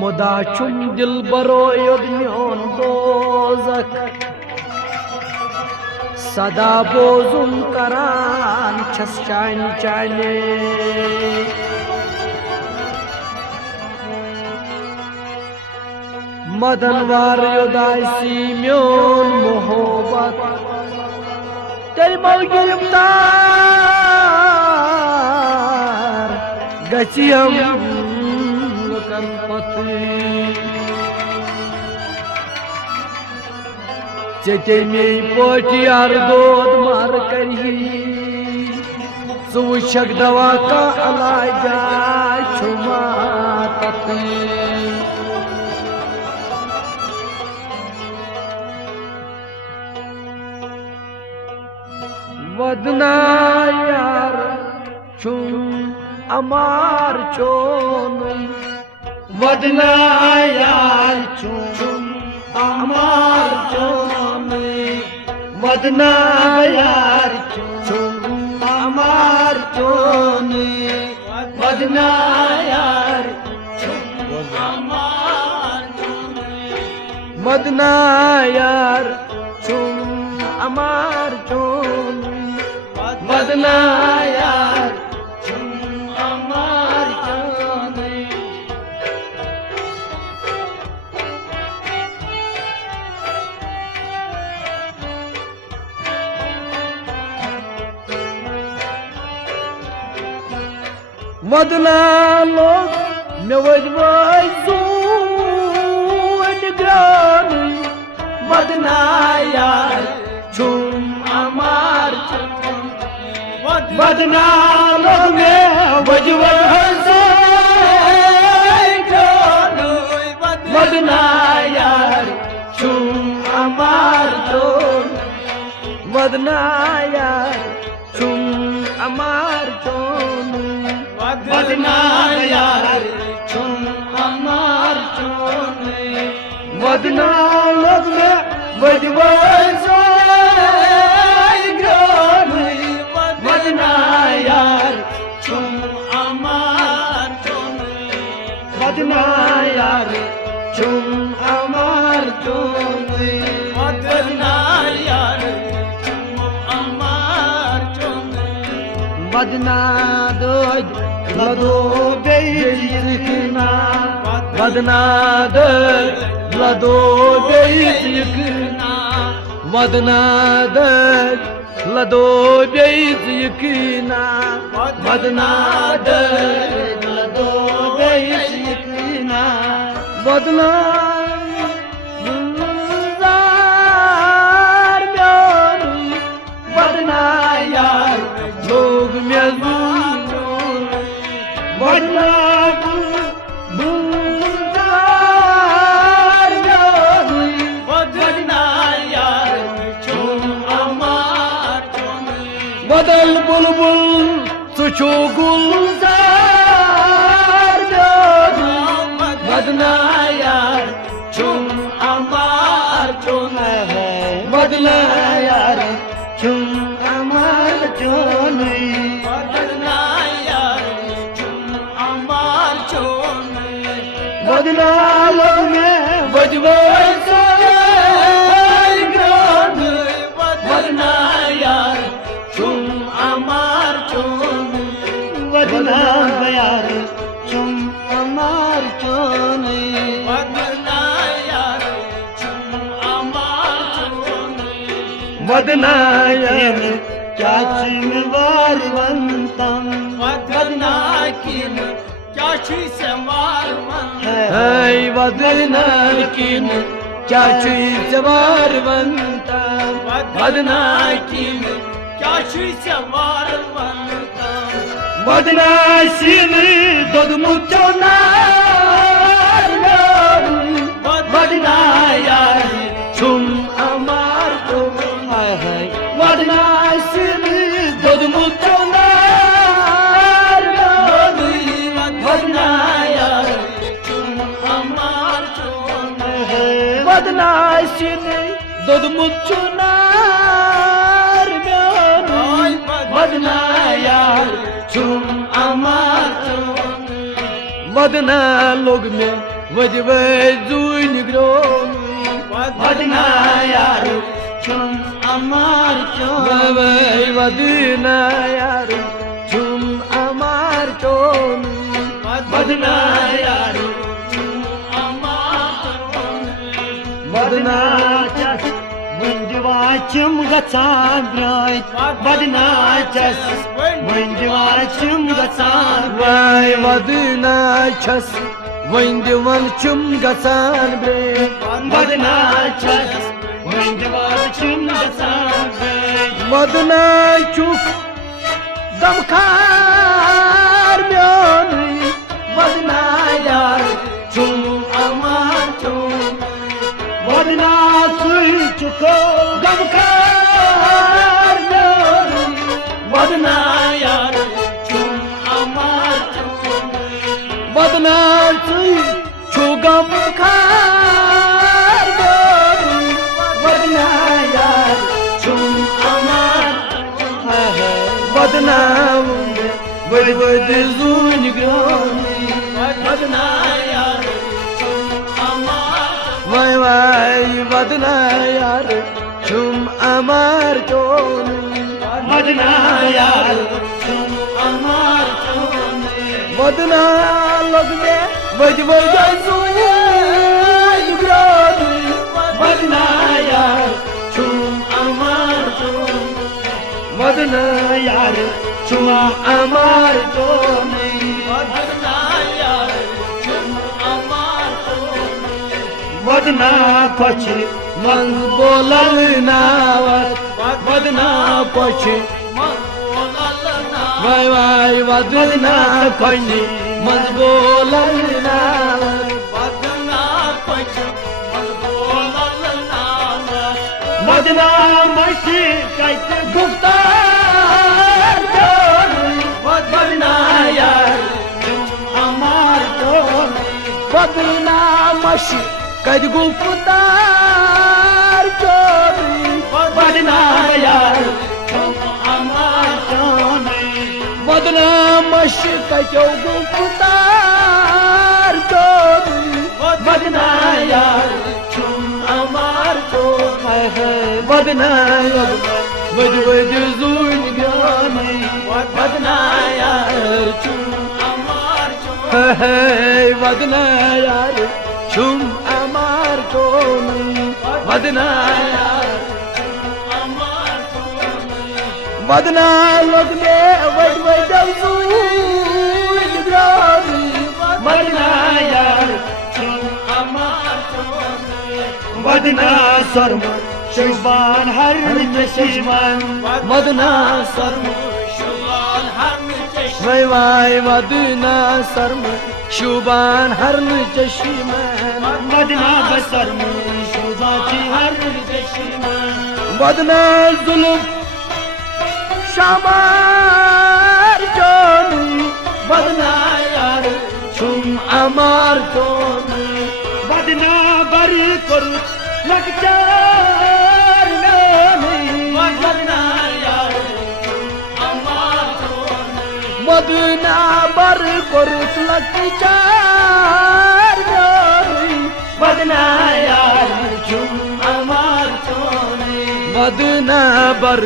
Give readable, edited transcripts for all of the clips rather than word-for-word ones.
मुदा चुम दिल बरो योद म्योन दोजख सदा बोजुम करान छस चानि चानि मदन वार योदासी म्योन मोहब्बत तेरी मौगी तार गचियम लुकन पति चेते में पोटी यार दोद मार करी सुशक दवा का अलाजा छुमा तती वदना यार चुम अमार चोन वदना यार चुम अमार चोन वदना यार चुम अमार चोन वदना यार चुम अमार चोन वदना यार चुम अमार चोन वदना यार चुम अमार चोन वदना लोग मे वजवाई सूट ग्रान वदना यार चुम अमार चोन वदना लोग में वदना यार चुम अमार चोन वदना यार चुम अमार चोन वदना यार चुम अमार चोन वदना लोग में वदना यार चुम अमार चोन वदना यार चुम अमार चोन वदना यार चुम अमार चोन वदना दो लदो बेइज्जतना वदना दो लदो बेइज्जतना वदना दो लदो बेइज्जतना वदना दो लदो बेइज्जतना वदना जार म्योन वदना यार लोग मेजू वदना बदल बुलबुल सुचो गुलजार वदना यार चुम अमार चोन है वदना यार चुम अमार चोन वदना यार चुम अमार चोन वदना लोग में बजवाई वदना यार चुम अमार चोन वदना यार चुम अमार चोन वदना यार चुम अमार चोन वदना यार क्या चिमवार वंतम वदना किन क्या छी समार है वदना किन क्या छी समार वंतम वदना किन वदना सिन दद मुचोना वदना यार चुम अमार चोन है वदना सिन दद मुचोना वदना यार चुम अमार चोन है वदना सिन दद मुचोना वदना यार चुम अमार चोन वदना लोग में वद वजुन ग्रोनी वदना यार चुम अमार चोन वदना यार चुम अमार चोनी वदना यार चुम अमार चोन वदना चस मंजवाचम गचान ब्राय वदना चस मंजवाचम गचान वाय वदना चस वंदवन चुम गचान ब्रे वदना चस मंजवाचम गचान ब्राय वदना चुक दमखार म्योनी वदना यार चुम अमार चोन वदना सुई चुको गमखार म्योनी वदना यार चुम अमार चोन वदना चुई चुगम खार म्योनी वदना यार चुम अमार वदना वद वद जुन ग्रोनी वदना यार चुम अमार वाय वाय वदना यार चुम अमार चोनी वदना यार चुम अमार चोन वदना लगने वद वद जुन ग्रोनी वदना यार चुम अमार चोन वदना यार चुम अमार चोनी वदना यार चुम अमार चोन वदना पछ मन बोलल नावत वदना पछ वाय वाय वदना खनी मन बोलल नावत वदना मसी कैसे गुफ्तार चोनी वदना यार चुम अमार चोन वदना मशी कद गुफ्तार चोनी वदना यार चुम अमार चोन वदना मशी कद गुफ्तार चोनी वदना यार चुम अमार चोन वदना वद वद जुन ग्रोनी वदना यार चुम अमार चोन वदना यार चुम अमार चोनी वदना यार अमार चोन वदना लगने वद वद जुन ग्रोनी वदना यार चुम अमार चोन वदना सर्व शुभान हर चश्मन वदना सर्व शुभान हर चश्मन वाय वाय वदना सर्म शुभान हर्न चश्मन वदना बसर्म शुभाची हर चश्मन वदना जुल्म शामार चोनी वदना यार चुम अमार चोनी वदना बरी करू लगचार नहीं वदना यार अमार चोन वदना बर करुत लकचार चोनी वदना यार चुम अमार चोन वदना बर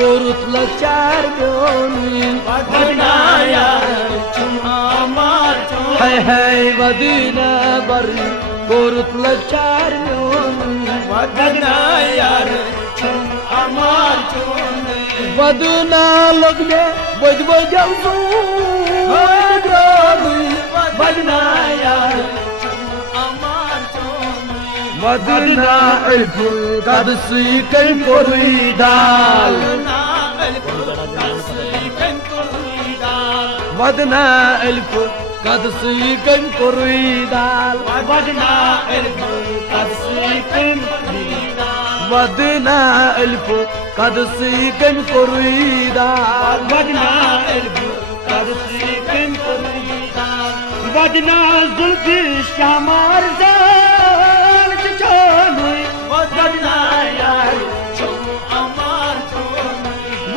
करुत लकचार चोनी वदना यार चुम अमार चोन हाय वदना बर करुत लकचार चोनी वदना यार चुम अमार चोन वदना लगने वद वद ग्रोनी वदना यार चुम अमार चोन वदना अल्फ कद सीकन कोई दाल वदना अल्फ कद सीकन कोई दाल वदना अल्फ कद सीकन वदना अल्फ कद सीकन कोई दाल वदना अल्फ कद सीकन वदना जुल्फी श्यामार जान चोन वदना यार चुम अमार चोन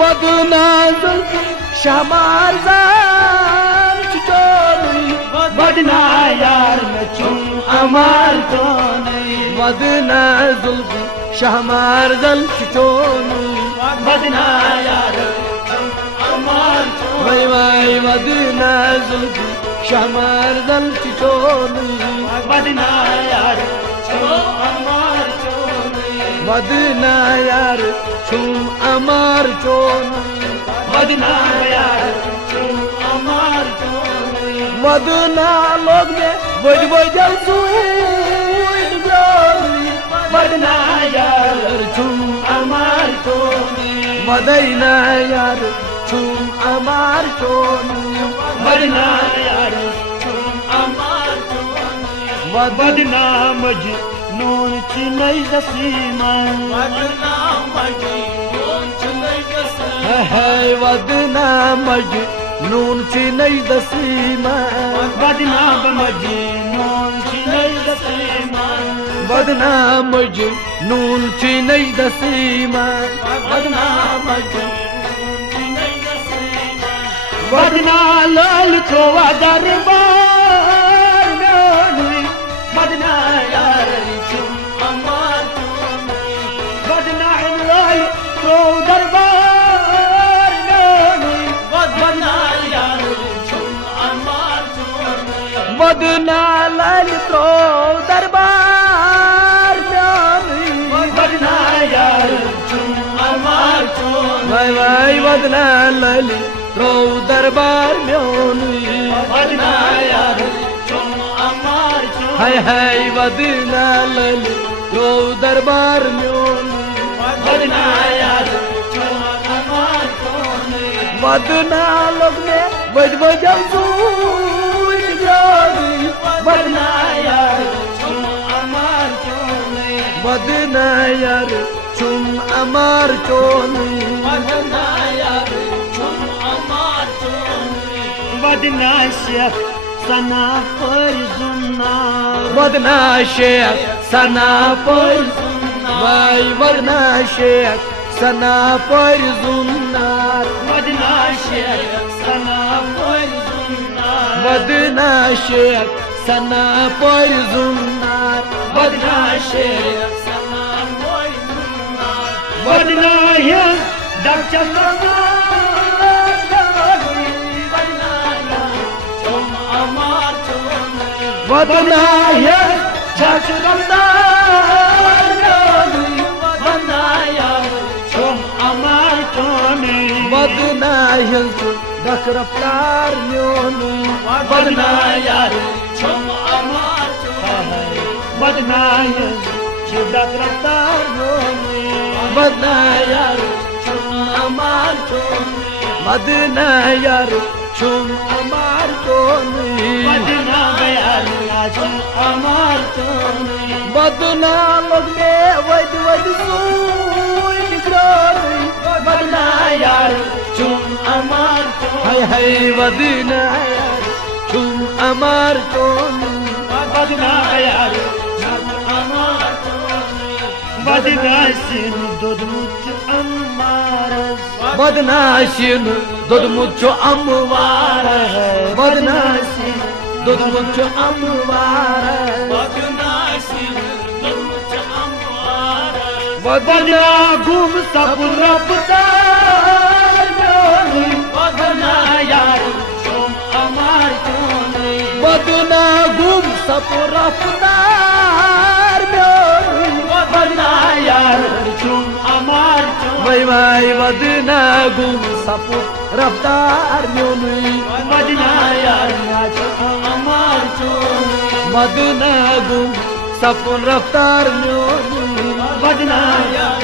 वदना जुल्फी श्यामार जान चोनी वदना यार मैं चुम अमार चोनी वदना जुल्फ शहमार जल चोनी वदना यार अमार चोनी वाई वाई वदना जुल्फ शहमार जल चोनी वदना यार अमार चोनी वदना यार छुम अमार चोनी वदना यार अमार चोनी वदना लोग में बज बजल सूट ग्लोरी वदना यार छुम अमार चोनी वदना यार छुम अमार चोनी वदना यार छुम अमार चोनी वदना मजनून चिनई दसीमान वदना मजनून चिनई दसीमान है वदना मज नून चिनई दसीमा वदना मजनून चिनई दसीमान वदना मज नून चिनई दसीमा वदना मजनून चिनई दसीमान वदना लाल खोवा दरबार में वदना यार छुम अमार चोनी वदना लाल खो दरबार में वदना यार छुम अमार चोनी वदना लाल तो दरबार में वदना यार छुम अमार चोनी वाई वाई वदना लाल तो दरबार में वदना यार छुम अमार चोनी हाय हाय वदना लाल तो दरबार में वदना यार छुम अमार चोनी वदना लोग में बज बजल सूट ग्लोरी वदना यार छुम अमार चोनी वदना यार छुम अमार चोनी वदना यार छुम अमार चोनी वदना शेख सना पर जुन्नार वदना शेख सना पर वाई वदना शेख सना पर जुन्नार वदना शेख सना पर जुन्नार वदना शेख सना पर जुन्नार वदना शेख सना पर जुन्नार वदना है डॉक्टर वदना है वदना है दख रफ्तार म्योनी वदना यार छुम अमार चोनी वदना रफ्तार वदना यार छुम अमार चोनी वदना यार छुम अमार चोनी वदना यार छुम अमार चोनी वदना लोग में वद वद सूट ग्लोरी वदना यार छुम अमार हाय चोनी हाय वदना यार छुम अमार चोनी वदना यार छुम अमार चोनी वदना सिन दुदमुच अमारस वदना शिन दुध मुझो अमवार है वदना शिन दुध मुझो अमवार वदना सिन दुदमुच अमारस वदना गुम सब रफ्तार वदना यार छुम अमार चोनी वदना गुम सब रफ्तार वदना यार छुम अमार चोनी वाई वाई वदना गुम सब रफ्तार म्योनी वदना यार छुम अमार चोनी वदना गुम सब रफ्तार म्योनी वदना यार